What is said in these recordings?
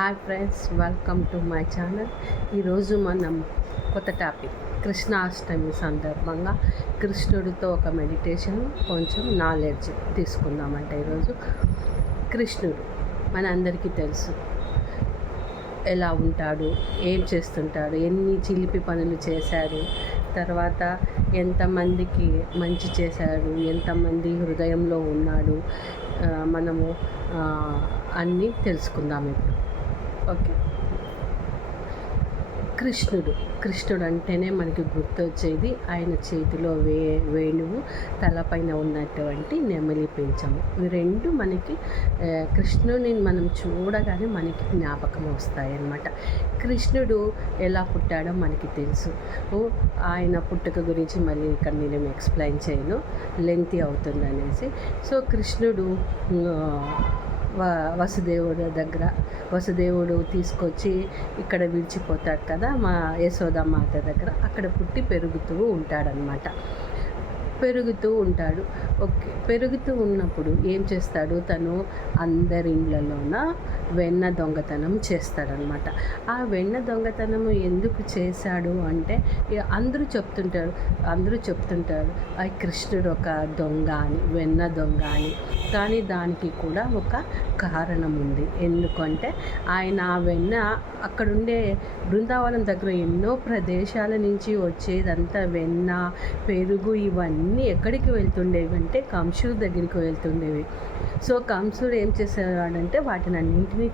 Hi friends welcome to my channel. ఈరోజు మనం కొత్త టాపిక్ కృష్ణాష్టమి సందర్భంగా కృష్ణుడితో ఒక మెడిటేషన్ కొంచెం నాలెడ్జ్ తీసుకుందామంటే ఈరోజు కృష్ణుడు మన అందరికీ తెలుసు. ఎలా ఉంటాడు ఏం చేస్తుంటాడు ఎన్ని చిలిపి పనులు చేశాడు తర్వాత ఎంతమందికి మంచి చేశాడు ఎంతమంది హృదయంలో ఉన్నాడు మనము అన్నీ తెలుసుకుందాం ఇప్పుడు. ఓకే. కృష్ణుడు. కృష్ణుడు అంటేనే మనకి గుర్తొచ్చేది ఆయన చేతిలో వే వేణువు తలపైన ఉన్నటువంటి నెమలి పెంచము. ఇవి రెండు మనకి కృష్ణుని మనం చూడగానే మనకి జ్ఞాపకం వస్తాయి అన్నమాట కృష్ణుడు ఎలా పుట్టాడో మనకి తెలుసు. ఓ, ఆయన పుట్టుక గురించి మళ్ళీ ఇక్కడ నేను ఎక్స్ప్లెయిన్ చేయను. లెంతీ అవుతుంది అనేసి సో కృష్ణుడు వసుదేవుడు దగ్గర. వసుదేవుడు తీసుకొచ్చి ఇక్కడ విడిచిపోతాడు కదా మా యశోదమాత దగ్గర. అక్కడ పుట్టి పెరుగుతూ ఉంటాడనమాట పెరుగుతూ ఉంటాడు. ఓకే. పెరుగుతూ ఉన్నప్పుడు ఏం చేస్తాడు? తను అందరి ఇళ్ళలోన వెన్న దొంగతనం చేస్తాడనమాట. ఆ వెన్న దొంగతనం ఎందుకు చేశాడు అంటే ఇక అందరూ చెప్తుంటారు అందరూ చెప్తుంటారు ఆ కృష్ణుడు ఒక దొంగ అని వెన్న దొంగ అని కానీ దానికి కూడా ఒక కారణం ఉంది. ఎందుకంటే ఆయన ఆ వెన్న అక్కడుండే బృందావనం దగ్గర ఎన్నో ప్రదేశాల నుంచి వచ్చేదంతా వెన్న పెరుగు ఇవన్నీ ఎక్కడికి వెళ్తుండేవి అంటే కంసుడు దగ్గరికి వెళ్తుండేవి. సో కంసుడు ఏం చేసేవాడంటే వాటిని అన్నింటినీ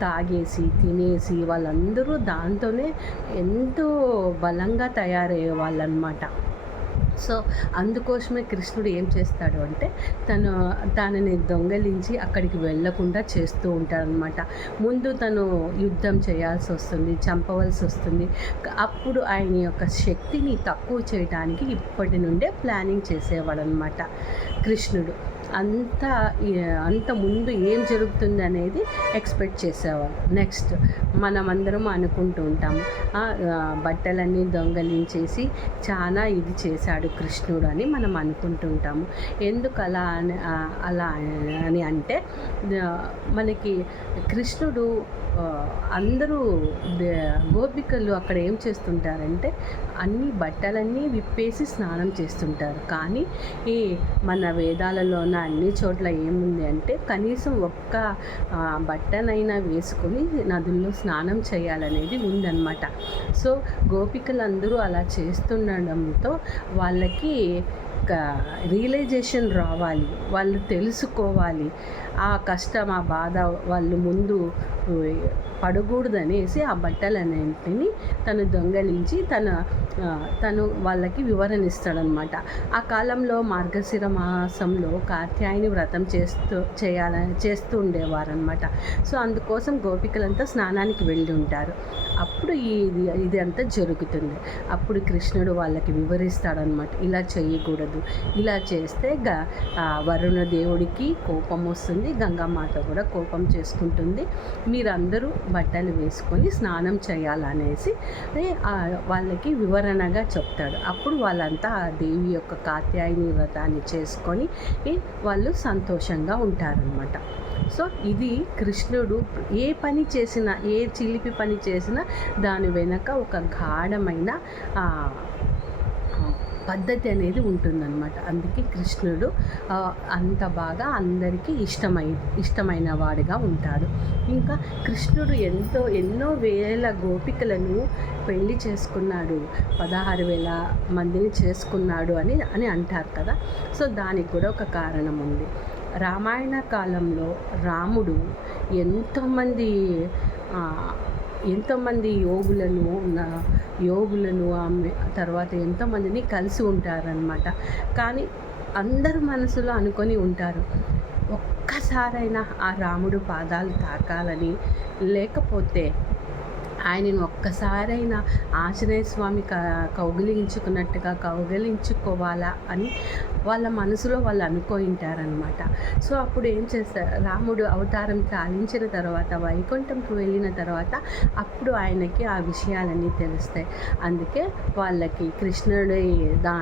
తాగేసి తినేసి వాళ్ళందరూ దాంతోనే ఎంతో బలంగా తయారయ్యే వాళ్ళనమాట సో అందుకోసమే కృష్ణుడు ఏం చేస్తాడు అంటే తను తనని దొంగలించి అక్కడికి వెళ్ళకుండా చేస్తూ ఉంటాడనమాట ముందు తను యుద్ధం చేయాల్సి వస్తుంది చంపవలసి వస్తుంది. అప్పుడు ఆయన యొక్క శక్తిని తక్కువ చేయడానికి ఇప్పటి నుండే ప్లానింగ్ చేసేవాడనమాట కృష్ణుడు. అంత అంత ముందు ఏం జరుగుతుంది అనేది ఎక్స్పెక్ట్ చేసేవారు నెక్స్ట్ మనమందరం అనుకుంటూ ఉంటాము. బట్టలన్నీ దొంగలించేసి చాలా ఇది చేశాడు కృష్ణుడు అని మనం అనుకుంటుంటాము ఎందుకు అలా అని అలా అని అంటే మనకి కృష్ణుడు అందరూ గోపికలు అక్కడ ఏం చేస్తుంటారంటే అన్ని బట్టలన్నీ విప్పేసి స్నానం చేస్తుంటారు. కానీ ఈ మన వేదాలలోన అన్ని చోట్ల ఏముంది అంటే కనీసం ఒక్క బట్టనైనా వేసుకొని నదుల్లో స్నానం చేయాలనేది ఉందన్నమాట. సో గోపికలందరూ అలా చేస్తుండడంతో వాళ్ళకి ఒక రియలైజేషన్ రావాలి. వాళ్ళు తెలుసుకోవాలి. ఆ కష్టం ఆ బాధ వాళ్ళు ముందు పడకూడదనేసి ఆ బట్టలన్నింటినీ తను దొంగలించి తన తను వాళ్ళకి వివరణ ఇస్తాడనమాట ఆ కాలంలో మార్గశిర మాసంలో కార్త్యాయని వ్రతం చేస్తూ చేయాలని చేస్తూ ఉండేవారనమాట. సో అందుకోసం గోపికలంతా స్నానానికి వెళ్ళి ఉంటారు. అప్పుడు ఇది ఇది అంతా జరుగుతుంది. అప్పుడు కృష్ణుడు వాళ్ళకి వివరిస్తాడనమాట. ఇలా చేయకూడదు. ఇలా చేస్తే గ వరుణ దేవుడికి కోపం వస్తుంది. గంగామాత కూడా కోపం చేసుకుంటుంది. మీరందరూ బట్టలు వేసుకొని స్నానం చేయాలనేసి వాళ్ళకి వివరణగా చెప్తాడు. అప్పుడు వాళ్ళంతా ఆ దేవి యొక్క కాత్యాయని వ్రతాన్ని చేసుకొని వాళ్ళు సంతోషంగా ఉంటారనమాట సో ఇది కృష్ణుడు ఏ పని చేసినా ఏ చిలిపి పని చేసినా దాని వెనక ఒక గాఢమైన పద్ధతి అనేది ఉంటుందన్నమాట. అందుకే కృష్ణుడు అంత బాగా అందరికీ ఇష్టమై ఇష్టమైన వాడిగా ఉంటాడు. ఇంకా కృష్ణుడు ఎంతో ఎన్నో వేల గోపికలను పెళ్ళి చేసుకున్నాడు. పదహారు వేల మందిని చేసుకున్నాడు అని అని అంటారు కదా. సో దానికి కూడా ఒక కారణం ఉంది. రామాయణ కాలంలో రాముడు ఎంతోమంది ఎంతోమంది యోగులను నా- యోగులను ఆమె తర్వాత ఎంతోమందిని కలిసి ఉంటారనమాట కానీ అందరు మనసులో అనుకొని ఉంటారు ఒక్కసారైనా ఆ రాముడు పాదాలు తాకాలని లేకపోతే ఆయనను ఒక్కసారైనా ఆంజనేయ స్వామి క కౌగిలించుకున్నట్టుగా కౌగిలించుకోవాలా అని వాళ్ళ మనసులో వాళ్ళు అనుకోయింటారనమాట సో అప్పుడు ఏం చేస్తారు రాముడు అవతారం చాలించిన తర్వాత వైకుంఠంకి వెళ్ళిన తర్వాత అప్పుడు ఆయనకి ఆ విషయాలన్నీ తెలుస్తాయి. అందుకే వాళ్ళకి కృష్ణుడి దా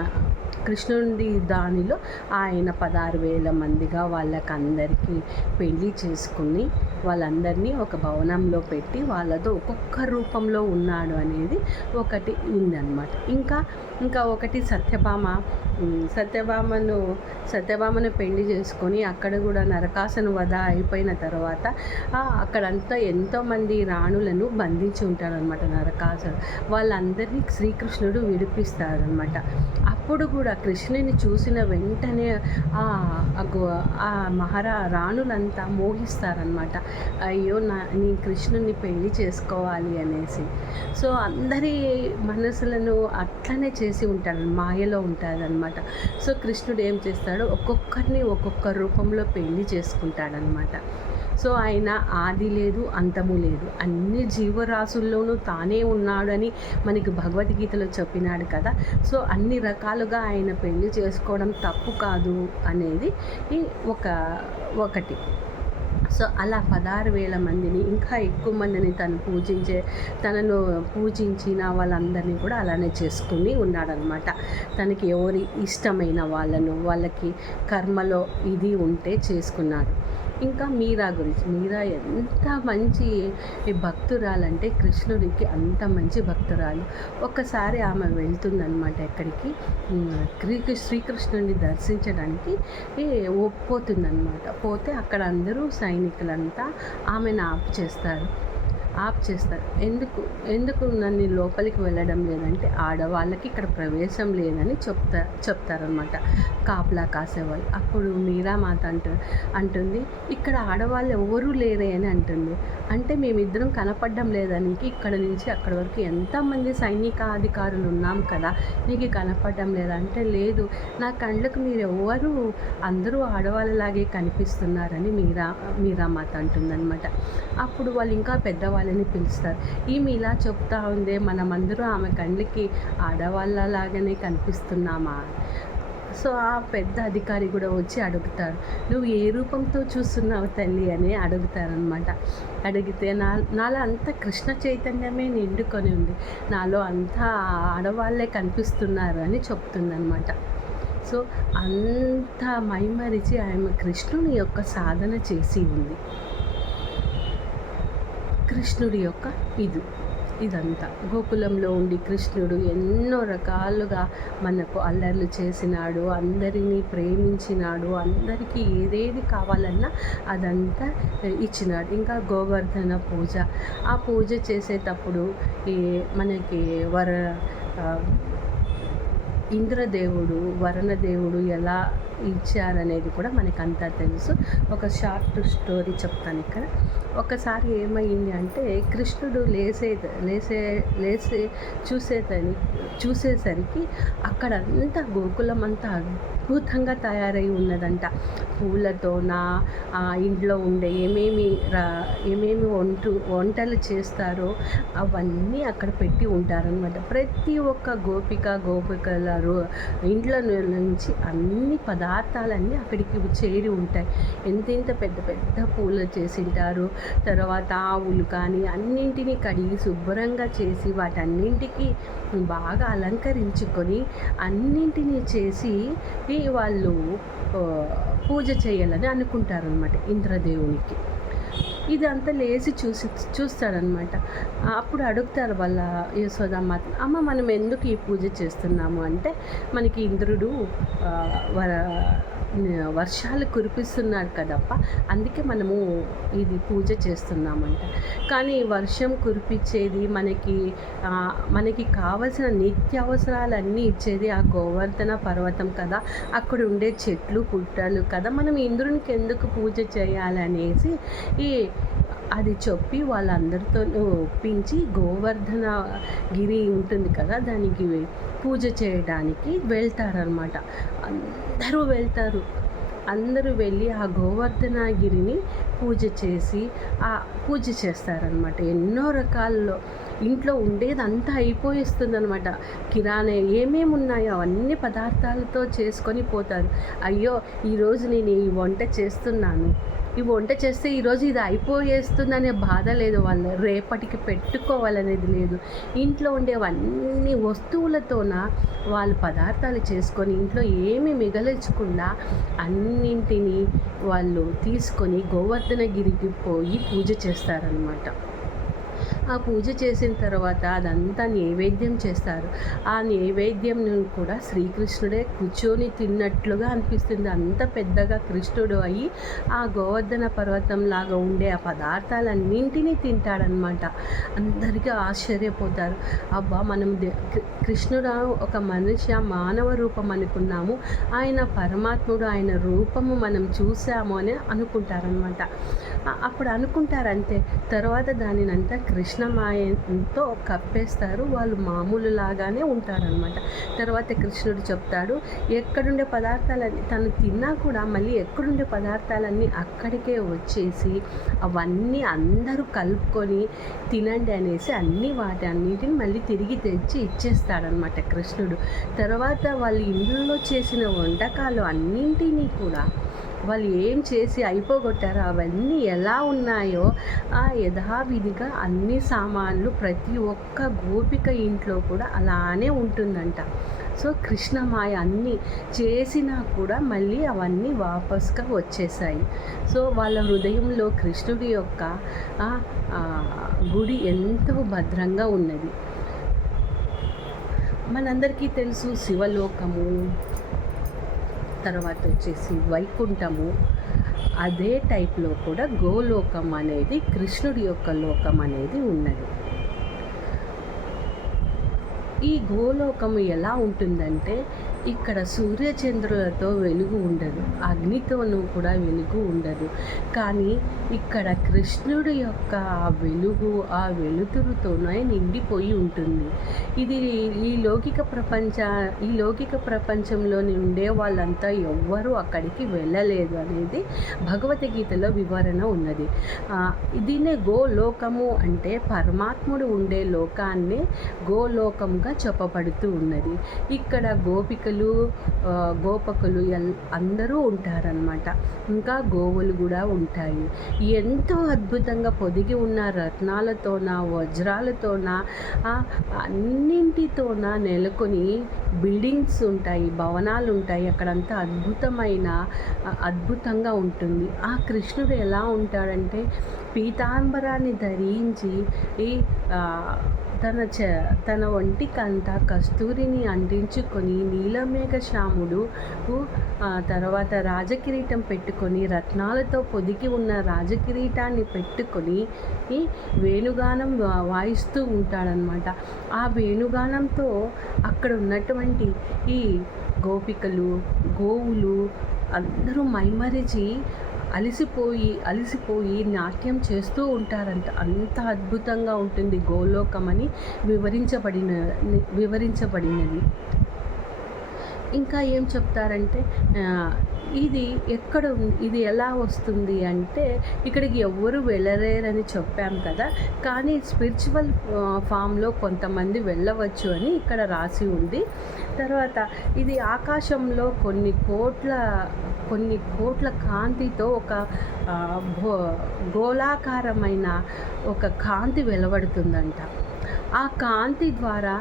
కృష్ణుడి దానిలో ఆయన పదహారు వేల మందిగా వాళ్ళకందరికీ పెళ్ళి చేసుకుని వాళ్ళందరినీ ఒక భవనంలో పెట్టి వాళ్ళతో ఒక్కొక్క రూపంలో ఉన్నాడు అనేది ఒకటి ఉందన్నమాట. ఇంకా ఇంకా ఒకటి సత్యభామ. సత్యభామను సత్యభామను పెళ్ళి చేసుకొని అక్కడ కూడా నరకాసను వధ అయిపోయిన తర్వాత అక్కడంతా ఎంతోమంది రాణులను బంధించి ఉంటాడనమాట నరకాసుడు వాళ్ళందరినీ శ్రీకృష్ణుడు విడిపిస్తాడనమాట అప్పుడు కూడా కృష్ణుని చూసిన వెంటనే ఆ ఆ గో- ఆ మహారా రాణులంతా మోహిస్తారనమాట అయ్యో నా నీ కృష్ణుని పెళ్ళి చేసుకోవాలి అనేసి. సో అందరి మనసులను అట్లనే చేసి ఉంటాడు మాయలో ఉంటాడనమాట సో కృష్ణుడు ఏం చేస్తాడు? ఒక్కొక్కరిని ఒక్కొక్క రూపంలో పెళ్ళి చేసుకుంటాడనమాట సో ఆయన ఆది లేదు అంతము లేదు. అన్ని జీవరాశుల్లోనూ తానే ఉన్నాడని మనకి భగవద్గీతలో చెప్పినాడు కదా. సో అన్ని రకాలుగా ఆయన పెళ్ళి చేసుకోవడం తప్పు కాదు అనేది ఈ ఒక ఒకటి. సో అలా పదహారు వేల మందిని ఇంకా ఎక్కువ మందిని తను పూజించే తనను పూజించిన వాళ్ళందరినీ కూడా అలానే చేసుకుని ఉన్నాడనమాట తనకి ఎవరి ఇష్టమైన వాళ్ళను వాళ్ళకి కర్మలో ఇది ఉంటే చేసుకున్నాడు ఇంకా మీరా గురించి మీరా ఎంత మంచి భక్తురాలంటే కృష్ణుడికి అంత మంచి భక్తురాలు. ఒక్కసారి ఆమె వెళ్తుందనమాట ఎక్కడికి? శ్రీకృష్ణుడిని దర్శించడానికి ఏ, పోతే అక్కడ అందరూ సైనికులంతా ఆమెను ఆపు చేస్తారు. ఆప్ చేస్తారు. ఎందుకు? ఎందుకు నన్ను లోపలికి వెళ్ళడం లేదంటే ఆడవాళ్ళకి ఇక్కడ ప్రవేశం లేదని చెప్తా చెప్తారనమాట కాపలా కాసేవాళ్ళు. అప్పుడు మీరా మాత అంటు అంటుంది ఇక్కడ ఆడవాళ్ళు ఎవరూ లేరే అని అంటుంది. అంటే మేమిద్దరం కనపడడం లేదని ఇక్కడ నుంచి అక్కడ వరకు ఎంతమంది సైనిక అధికారులు ఉన్నాం కదా? నీకు కనపడడం లేదా? అంటే లేదు. నా కళ్ళకు మీరు ఎవరు అందరూ ఆడవాళ్ళలాగే కనిపిస్తున్నారని మీరా మీరా మాత అంటుందన్నమాట. అప్పుడు వాళ్ళు ఇంకా పెద్దవాళ్ళు వాళ్ళని పిలుస్తారు. ఈమె ఇలా చెప్తా ఉందే మనమందరూ ఆమె కళ్ళకి ఆడవాళ్ళలాగానే కనిపిస్తున్నామా? సో ఆ పెద్ద అధికారి కూడా వచ్చి అడుగుతారు నువ్వు ఏ రూపంతో చూస్తున్నావు తల్లి? అని అడుగుతారనమాట. అడిగితే నా నాలో అంతా కృష్ణ చైతన్యమే నిండుకొని ఉంది. నాలో అంతా ఆడవాళ్ళే కనిపిస్తున్నారు అని చెప్తుందనమాట. సో అంత మైమరిచి ఆమె కృష్ణుని యొక్క సాధన చేసి ఉంది. కృష్ణుడి యొక్క ఇది. ఇదంతా. గోకులంలో ఉండి కృష్ణుడు ఎన్నో రకాలుగా మనకు అల్లర్లు చేసినాడు అందరినీ ప్రేమించినాడు అందరికీ ఏదేది కావాలన్నా అదంతా ఇచ్చినాడు. ఇంకా గోవర్ధన పూజ. ఆ పూజ చేసేటప్పుడు ఈ మనకి వర ఇంద్రదేవుడు వరుణదేవుడు ఎలా ఇచ్చారనేది కూడా మనకంతా తెలుసు. ఒక షార్ట్ స్టోరీ చెప్తాను ఇక్కడ. ఒకసారి ఏమైంది అంటే కృష్ణుడు లేసే లేసే లేసే చూసేదని చూసేసరికి అక్కడ అంతా గోకులం అంతా అద్భుతంగా తయారై ఉన్నదంట. పూలతోన ఇంట్లో ఉండే ఏమేమి రా ఏమేమి వంట వంటలు చేస్తారో అవన్నీ అక్కడ పెట్టి ఉంటారనమాట ప్రతి ఒక్క గోపిక గోపికల ఇంట్లో నుంచి అన్ని పదార్థాలన్నీ అక్కడికి చేరి ఉంటాయి. ఎంతెంత పెద్ద పెద్ద పూలు చేసింటారు. తర్వాత ఆవులు కానీ అన్నింటినీ కడిగి శుభ్రంగా చేసి వాటన్నింటికి బాగా అలంకరించుకొని అన్నింటినీ చేసి వాళ్ళు పూజ చేయాలని అనుకుంటారనమాట ఇంద్రదేవునికి. ఇదంతా లేచి చూసి చూస్తాడనమాట. అప్పుడు అడుగుతారు వాళ్ళ యశోదమ్మ అమ్మ మనం ఎందుకు ఈ పూజ చేస్తున్నాము? అంటే మనకి ఇంద్రుడు వర వర్షాలు కురిపిస్తున్నాడు కదప్ప. అందుకే మనము ఇది పూజ చేస్తున్నామంట. కానీ వర్షం కురిపించేది మనకి మనకి కావలసిన నిత్యావసరాలన్నీ ఇచ్చేది ఆ గోవర్ధన పర్వతం కదా. అక్కడ ఉండే చెట్లు పుట్టలు కదా. మనం ఇంద్రునికి ఎందుకు పూజ చేయాలనేసి ఈ అది చెప్పి వాళ్ళందరితో ఒప్పించి గోవర్ధన గిరి ఉంటుంది కదా దానికి పూజ చేయడానికి వెళ్తారనమాట అందరూ వెళ్తారు. అందరూ వెళ్ళి ఆ గోవర్ధనగిరిని పూజ చేసి ఆ పూజ చేస్తారనమాట ఎన్నో రకాల్లో ఇంట్లో ఉండేది అంతా అయిపోయిస్తుంది అనమాట కిరాణా ఏమేమి ఉన్నాయో అవన్నీ పదార్థాలతో చేసుకొని పోతారు. అయ్యో ఈరోజు నేను ఈ వంట చేస్తున్నాను. ఈ వంట చేస్తే ఈరోజు ఇది అయిపోయేస్తుందనే బాధ లేదు వాళ్ళు. రేపటికి పెట్టుకోవాలనేది లేదు. ఇంట్లో ఉండేవన్నీ వస్తువులతోన వాళ్ళు పదార్థాలు చేసుకొని ఇంట్లో ఏమి మిగలచకుండా అన్నింటినీ వాళ్ళు తీసుకొని గోవర్ధనగిరికి పోయి పూజ చేస్తారనమాట ఆ పూజ చేసిన తర్వాత అదంతా నైవేద్యం చేస్తారు. ఆ నైవేద్యం కూడా శ్రీకృష్ణుడే కూర్చొని తిన్నట్లుగా అనిపిస్తుంది. అంత పెద్దగా కృష్ణుడు అయ్యి ఆ గోవర్ధన పర్వతం లాగా ఉండే ఆ పదార్థాలన్నింటినీ తింటాడనమాట అందరికీ ఆశ్చర్యపోతారు. అబ్బా మనం కృష్ణుడు ఒక మనిషి మానవ రూపం అనుకున్నాము. ఆయన పరమాత్ముడు ఆయన రూపము మనం చూసాము అని అనుకుంటారనమాట అప్పుడు అనుకుంటారంతే. తర్వాత దానినంతా కృష్ణ కృష్ణమాయంతో కప్పేస్తారు వాళ్ళు మామూలు లాగానే ఉంటారనమాట తర్వాత కృష్ణుడు చెప్తాడు ఎక్కడుండే పదార్థాలన్నీ తను తిన్నా కూడా మళ్ళీ ఎక్కడుండే పదార్థాలన్నీ అక్కడికే వచ్చేసి అవన్నీ అందరూ కలుపుకొని తినండి అనేసి అన్ని వాటి అన్నిటిని మళ్ళీ తిరిగి తెచ్చి ఇచ్చేస్తాడనమాట కృష్ణుడు. తర్వాత వాళ్ళు ఇండ్లలో చేసిన వంటకాలు అన్నింటినీ కూడా వాళ్ళు ఏం చేసి అయిపోగొట్టారో అవన్నీ ఎలా ఉన్నాయో ఆ యథావిధిగా అన్ని సామాన్లు ప్రతి ఒక్క గోపిక ఇంట్లో కూడా అలానే ఉంటుందంట. సో కృష్ణమాయ అన్నీ చేసినా కూడా మళ్ళీ అవన్నీ వాపస్గా వచ్చేసాయి. సో వాళ్ళ హృదయంలో కృష్ణుడి యొక్క గుడి ఎంతో భద్రంగా ఉన్నది. మనందరికీ తెలుసు శివలోకము. తర్వాత వచ్చేసి వైకుంఠము. అదే టైప్లో కూడా గోలోకం అనేది కృష్ణుడి యొక్క లోకం అనేది ఉన్నది. ఈ గోలోకము ఎలా ఉంటుందంటే ఇక్కడ సూర్యచంద్రులతో వెలుగు ఉండదు. అగ్నితోనూ కూడా వెలుగు ఉండదు. కానీ ఇక్కడ కృష్ణుడి యొక్క ఆ వెలుగు ఆ వెలుతురుతోనే నిండిపోయి ఉంటుంది. ఇది ఈ లౌకిక ప్రపంచ ఈ లౌకిక ప్రపంచంలోని ఉండే వాళ్ళంతా ఎవ్వరూ అక్కడికి వెళ్ళలేదు అనేది భగవద్గీతలో వివరణ ఉన్నది. దీన్నే గోలోకము అంటే పరమాత్ముడు ఉండే లోకాన్ని గోలోకంగా చెప్పబడుతూ ఉన్నది. ఇక్కడ గోపిక గోపికలు గోపకులు ఎల్ అందరూ ఉంటారనమాట ఇంకా గోవులు కూడా ఉంటాయి. ఎంతో అద్భుతంగా పొదిగి ఉన్న రత్నాలతోన వజ్రాలతోన అన్నింటితోన నెలకొని బిల్డింగ్స్ ఉంటాయి భవనాలు ఉంటాయి. అక్కడంతా అద్భుతమైన అద్భుతంగా ఉంటుంది. ఆ కృష్ణుడు ఎలా ఉంటాడంటే పీతాంబరాన్ని ధరించి ఈ తన చ తన ఒంటికంతా కస్తూరిని అంటించుకొని నీలమేఘ శ్యాముడు తర్వాత రాజకిరీటం పెట్టుకొని రత్నాలతో పొదిగి ఉన్న రాజకిరీటాన్ని పెట్టుకొని వేణుగానం వాయిస్తూ ఉంటాడనమాట ఆ వేణుగానంతో అక్కడ ఉన్నటువంటి ఈ గోపికలు గోవులు అందరూ మైమరిచి అలసిపోయి అలసిపోయి నాట్యం చేస్తూ ఉంటారంట. అంత అద్భుతంగా ఉంటుంది గోలోకం అని వివరించబడిన వివరించబడినది. ఇంకా ఏం చెప్తారంటే ఇది ఎక్కడ ఇది ఎలా వస్తుంది అంటే ఇక్కడికి ఎవ్వరు వెళ్ళలేరని చెప్పాం కదా. కానీ స్పిరిచువల్ ఫామ్లో కొంతమంది వెళ్ళవచ్చు అని ఇక్కడ రాసి ఉంది. తర్వాత ఇది ఆకాశంలో కొన్ని కోట్ల కొన్ని కోట్ల కాంతితో ఒక గోళాకారమైన ఒక కాంతి వెలువడుతుందంట. ఆ కాంతి ద్వారా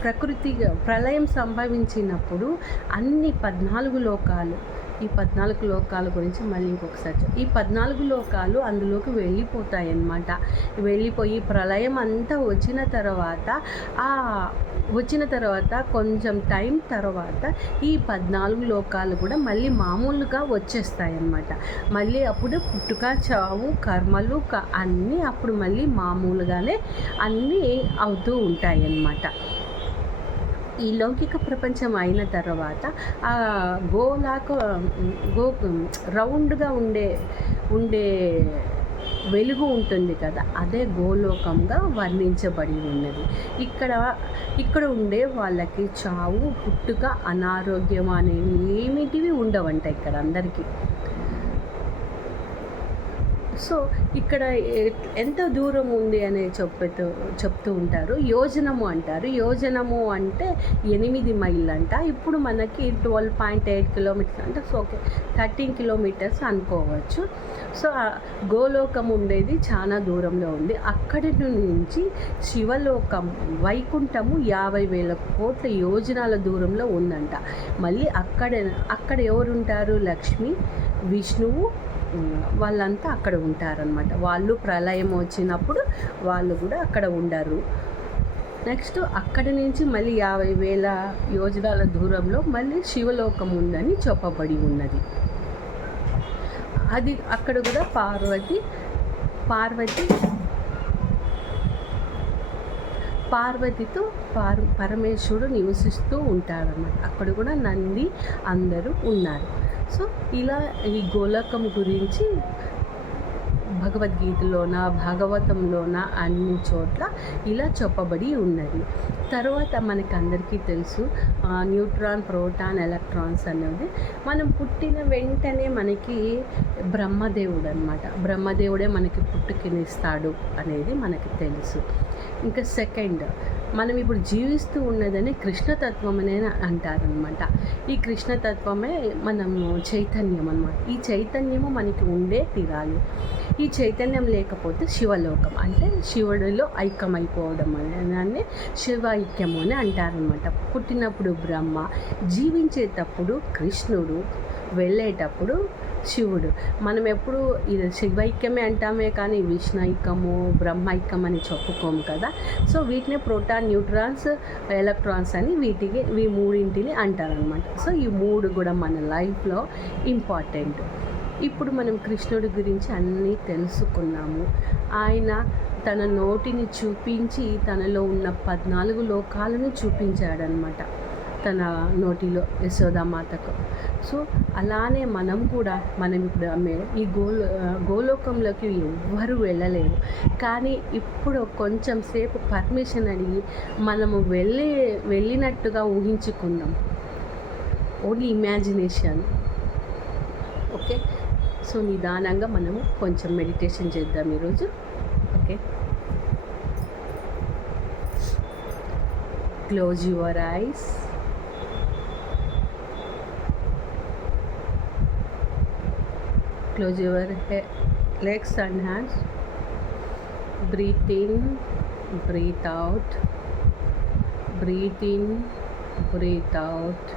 ప్రకృతి ప్రళయం సంభవించినప్పుడు అన్ని పద్నాలుగు లోకాలు ఈ పద్నాలుగు లోకాల గురించి మళ్ళీ ఇంకొకసారి ఈ పద్నాలుగు లోకాలు అందులోకి వెళ్ళిపోతాయి అన్నమాట వెళ్ళిపోయి ప్రళయం అంతా వచ్చిన తర్వాత ఆ వచ్చిన తర్వాత కొంచెం టైం తర్వాత ఈ పద్నాలుగు లోకాలు కూడా మళ్ళీ మామూలుగా వచ్చేస్తాయి అన్నమాట మళ్ళీ అప్పుడు పుట్టుక చావు కర్మలు అన్నీ అప్పుడు మళ్ళీ మామూలుగానే అన్నీ అవుతూ ఉంటాయి అన్నమాట ఈ లౌకిక ప్రపంచం అయిన తర్వాత ఆ గోలాక గో రౌండ్గా ఉండే ఉండే వెలుగు ఉంటుంది కదా అదే గోలోకంగా వర్ణించబడి ఉన్నది. ఇక్కడ ఇక్కడ ఉండే వాళ్ళకి చావు పుట్టుక అనారోగ్యం అనేవి ఏమిటివి ఉండవంట ఇక్కడ అందరికీ. సో ఇక్కడ ఎంత దూరం ఉంది అనే చెప్తూ చెప్తూ ఉంటారు. యోజనము అంటారు. యోజనము అంటే ఎనిమిది మైళ్ళు అంట ఇప్పుడు మనకి ట్వెల్వ్ పాయింట్ ఎయిట్ కిలోమీటర్స్ అంటే సో ఓకే థర్టీన్ కిలోమీటర్స్ అనుకోవచ్చు. సో గోలోకం ఉండేది చాలా దూరంలో ఉంది. అక్కడి నుంచి శివలోకం వైకుంఠము యాభై వేల కోట్ల యోజనాల దూరంలో ఉందంట. మళ్ళీ అక్కడ అక్కడ ఎవరుంటారు? లక్ష్మి విష్ణువు వాళ్ళంతా అక్కడ ఉంటారనమాట వాళ్ళు ప్రళయం వచ్చినప్పుడు వాళ్ళు కూడా అక్కడ ఉండరు. నెక్స్ట్ అక్కడి నుంచి మళ్ళీ యాభై వేల యోజనాల దూరంలో మళ్ళీ శివలోకం ఉందని చెప్పబడి ఉన్నది. అది అక్కడ కూడా పార్వతి పార్వతి పార్వతితో పార్ పరమేశ్వరుడు నివసిస్తూ ఉంటారన్నమాట. అక్కడ కూడా నంది అందరూ ఉన్నారు. సో ఇలా ఈ గోలకం గురించి భగవద్గీతలోన భాగవతంలోన అన్ని చోట్ల ఇలా చెప్పబడి ఉన్నది. తర్వాత మనకందరికీ తెలుసు న్యూట్రాన్ ప్రోటాన్ ఎలక్ట్రాన్స్ అనేది మనం పుట్టిన వెంటనే మనకి బ్రహ్మదేవుడు అనమాట బ్రహ్మదేవుడే మనకి పుట్టుకనిస్తాడు అనేది మనకి తెలుసు. ఇంకా సెకండ్ మనం ఇప్పుడు జీవిస్తూ ఉన్నదని కృష్ణతత్వం అనే అంటారనమాట. ఈ కృష్ణతత్వమే మనము చైతన్యం అనమాట ఈ చైతన్యము మనకి ఉండే తీరాలి. ఈ చైతన్యం లేకపోతే శివలోకం అంటే శివుడిలో ఐక్యమైపోవడం అనే శివ ఐక్యము అని అంటారనమాట. పుట్టినప్పుడు బ్రహ్మ జీవించేటప్పుడు కృష్ణుడు వెళ్ళేటప్పుడు శివుడు. మనం ఎప్పుడు ఇది శివైక్యమే అంటామే కానీ విష్ణైక్యము బ్రహ్మైక్యం అని చెప్పుకోము కదా. సో వీటిని ప్రోటాన్ న్యూట్రాన్స్ ఎలక్ట్రాన్స్ అని వీటికి ఈ మూడింటిని అంటారనమాట సో ఈ మూడు కూడా మన లైఫ్లో ఇంపార్టెంట్. ఇప్పుడు మనం కృష్ణుడి గురించి అన్నీ తెలుసుకున్నాము. ఆయన తన నోటిని చూపించి తనలో ఉన్న పద్నాలుగు లోకాలను చూపించాడనమాట తన నోటిలో యశోదామాతకు. సో అలానే మనం కూడా మనం ఇప్పుడు ఆమె ఈ గోలో గోలోకంలోకి ఎవ్వరు వెళ్ళలేరు. కానీ ఇప్పుడు కొంచెం సేపు పర్మిషన్ అడిగి మనము వెళ్ళి వెళ్ళినట్టుగా ఊహించుకుందాం. Only imagination. ఓకే? సో నిదానంగా మనము కొంచెం మెడిటేషన్ చేద్దాం ఈరోజు. Okay? Close your eyes close your legs and hands breathe in breathe out breathe in breathe out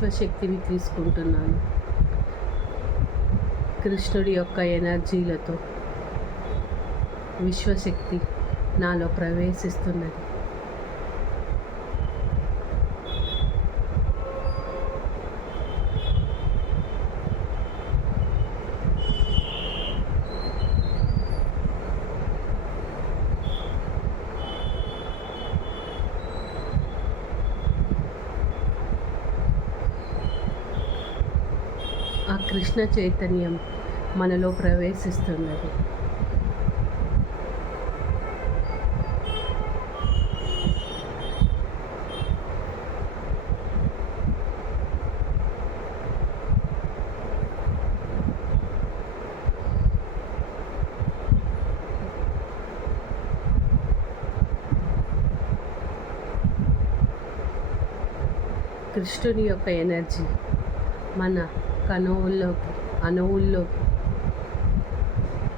విశ్వశక్తిని తీసుకుంటున్నాను. కృష్ణుడి యొక్క ఎనర్జీలతో విశ్వశక్తి నాలో ప్రవేశిస్తున్నది ఆ కృష్ణ చైతన్యం మనలో ప్రవేశిస్తున్నది. కృష్ణుని యొక్క ఎనర్జీ మన కణువుల్లోకి అణువుల్లోకి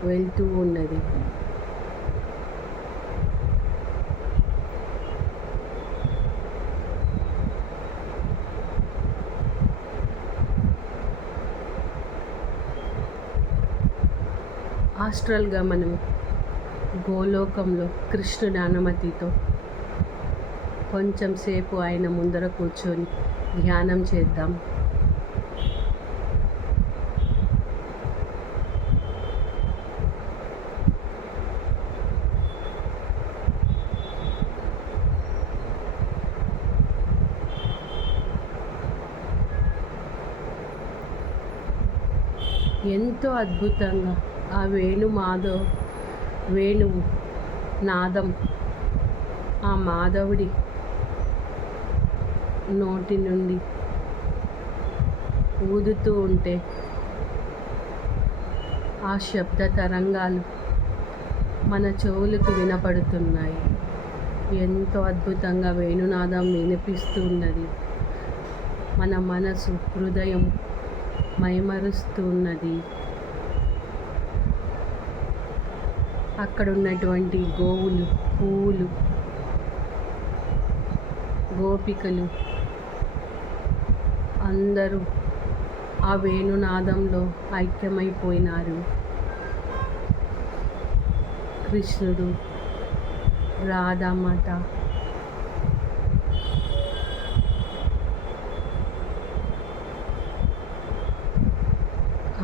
వెళ్తూ ఉన్నది. ఆస్ట్రల్గా మనం గోలోకంలో కృష్ణుని అనుమతితో కొంచెం సేపు ఆయన ముందర కూర్చొని ధ్యానం చేద్దాం. ఎంతో అద్భుతంగా. ఆ వేణు మాధవ్ వేణువు నాదం ఆ మాధవుడి నోటి నుండి ఊదుతూ ఉంటే ఆ శబ్ద తరంగాలు మన చెవులకు వినపడుతున్నాయి. ఎంతో అద్భుతంగా వేణునాదం వినిపిస్తున్నది మన మనసు హృదయం మైమరుస్తున్నది. అక్కడ ఉన్నటువంటి గోవులు పూలు గోపికలు అందరూ ఆ వేణునాదంలో ఐక్యమైపోయినారు. కృష్ణుడు రాధామాత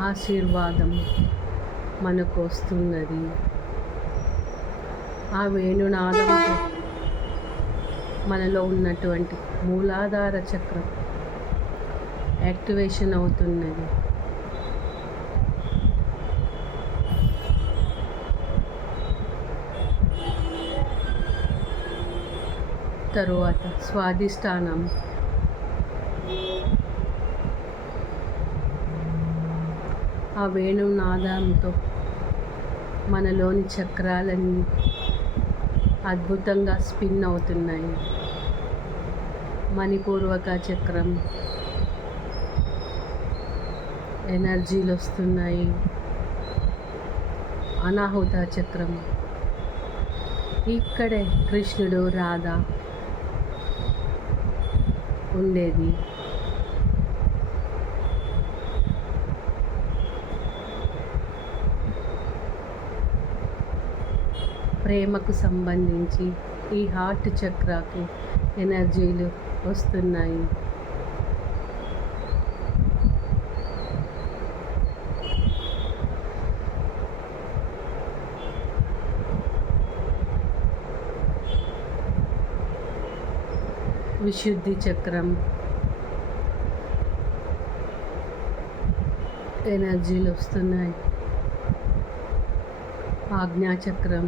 ఆశీర్వాదం మనకు వస్తున్నది. ఆ వేణునాదంతో మనలో ఉన్నటువంటి మూలాధార చక్రం యాక్టివేషన్ అవుతున్నది. తరువాత స్వాధిష్టానం ఆ వేణునాదంతో మనలోని చక్రాలన్నీ అద్భుతంగా స్పిన్ అవుతున్నాయి. మణిపూర్వక చక్రం ఎనర్జీలు వస్తున్నాయి. అనాహుత చక్రం. ఇక్కడే కృష్ణుడు రాధ ఉండేది. ప్రేమకు సంబంధించి ఈ హార్ట్ చక్రాకి ఎనర్జీలు వస్తున్నాయి. విశుద్ధి చక్రం ఎనర్జీలు వస్తున్నాయి. ఆజ్ఞాచక్రం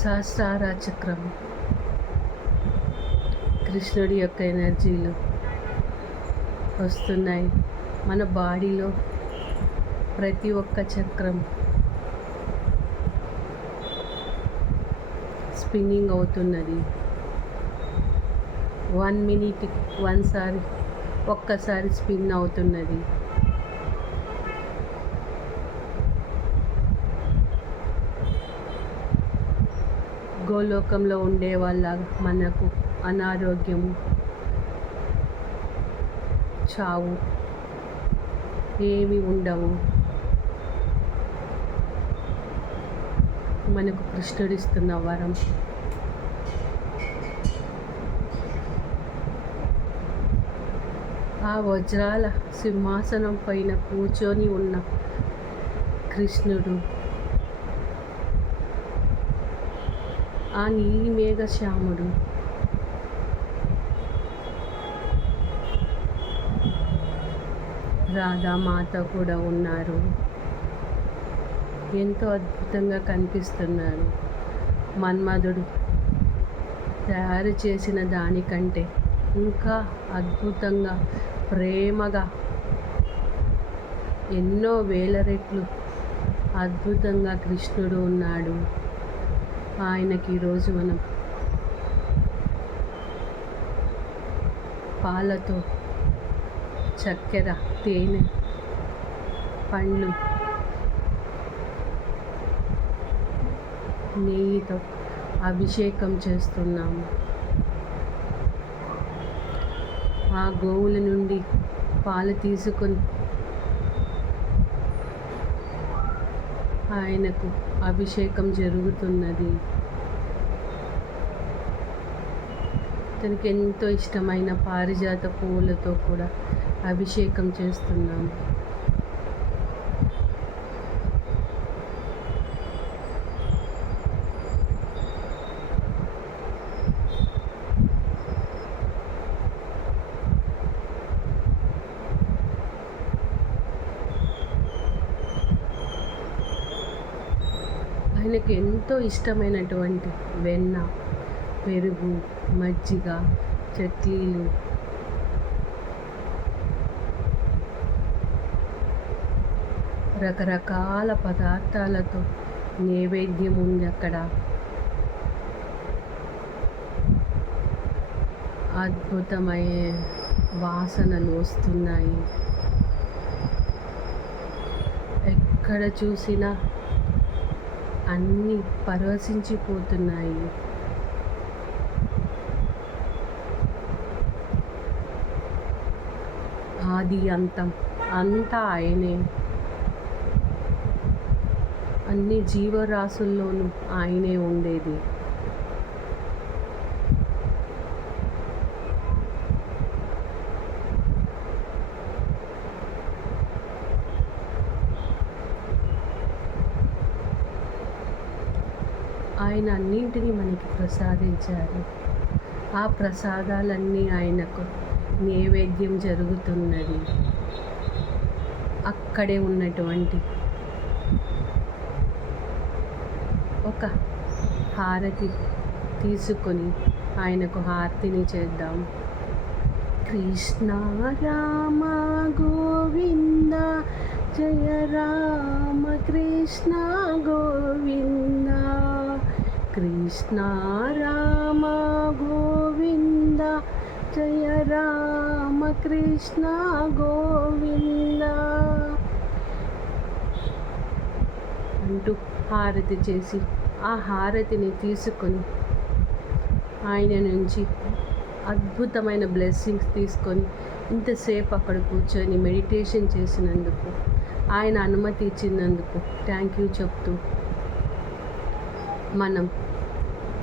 సహస్రార చక్రం కృష్ణుడి యొక్క ఎనర్జీలు వస్తున్నాయి. మన బాడీలో ప్రతి ఒక్క చక్రం స్పిన్నింగ్ అవుతున్నది. వన్ మినిట్ వన్సారి ఒక్కసారి స్పిన్ అవుతున్నది. గోలోకంలో ఉండే వాళ్ళ మనకు అనారోగ్యము చావు ఏమి ఉండవు. మనకు కృష్ణుడిస్తున్న వరం. ఆ వజ్రాల సింహాసనం పైన కూర్చొని ఉన్న కృష్ణుడు ఆ నీలి మేఘశ్యాముడు. రాధామాత కూడా ఉన్నారు. ఎంతో అద్భుతంగా కనిపిస్తున్నారు. మన్మధుడు తయారు చేసిన దానికంటే ఇంకా అద్భుతంగా ప్రేమగా ఎన్నో వేల రెట్లు అద్భుతంగా కృష్ణుడు ఉన్నాడు. ఆయనకి ఈరోజు మనం పాలతో చక్కెర తేనె పండ్లు నెయ్యితో అభిషేకం చేస్తున్నాము. ఆ గోవుల నుండి పాలు తీసుకొని ఆయనకు అభిషేకం జరుగుతున్నది. తనకి ఎంతో ఇష్టమైన పారిజాత పువ్వులతో కూడా అభిషేకం చేస్తున్నాము ఆయనకి ఎంతో ఇష్టమైనటువంటి వెన్న పెరుగు మజ్జిగ చట్నీలు. రకరకాల పదార్థాలతో నైవేద్యం ఉంది అక్కడ. అద్భుతమయ్యే వాసనలు వస్తున్నాయి. ఎక్కడ చూసినా అన్నీ పరవశించిపోతున్నాయి. ఆది అంతం అంతా ఆయనే. అన్ని జీవరాశుల్లోనూ ఆయనే ఉండేది. ఆయన అన్నింటినీ మనకి ప్రసాదించారు. ఆ ప్రసాదాలన్నీ ఆయనకు నైవేద్యం జరుగుతున్నది. అక్కడే ఉన్నటువంటి ఒక హారతి తీసుకొని ఆయనకు హారతిని చేద్దాం. కృష్ణ రామ గోవింద జయ రామ కృష్ణ గోవిందా. కృష్ణ రామ గోవింద. జయ రామ కృష్ణ గోవింద. అంటూ హారతి చేసి ఆ హారతిని తీసుకొని ఆయన నుంచి అద్భుతమైన బ్లెస్సింగ్స్ తీసుకొని ఇంతసేపు అక్కడ కూర్చొని మెడిటేషన్ చేసినందుకు ఆయన అనుమతి ఇచ్చినందుకు థ్యాంక్ యూ చెప్తూ మనం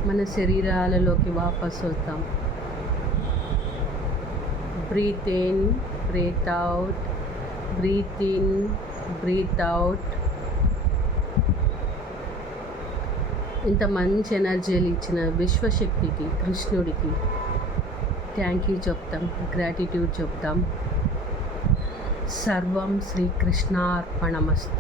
మన శరీరాలలోకి వాపస్ అవుతాం breathe in breathe out breathe in breathe out ఇంత మంచి ఎనర్జీలు ఇచ్చిన విశ్వశక్తికి కృష్ణుడికి థ్యాంక్ యూ చెప్తాం గ్రాటిట్యూడ్ చెప్తాం. సర్వం శ్రీకృష్ణార్పణమస్తు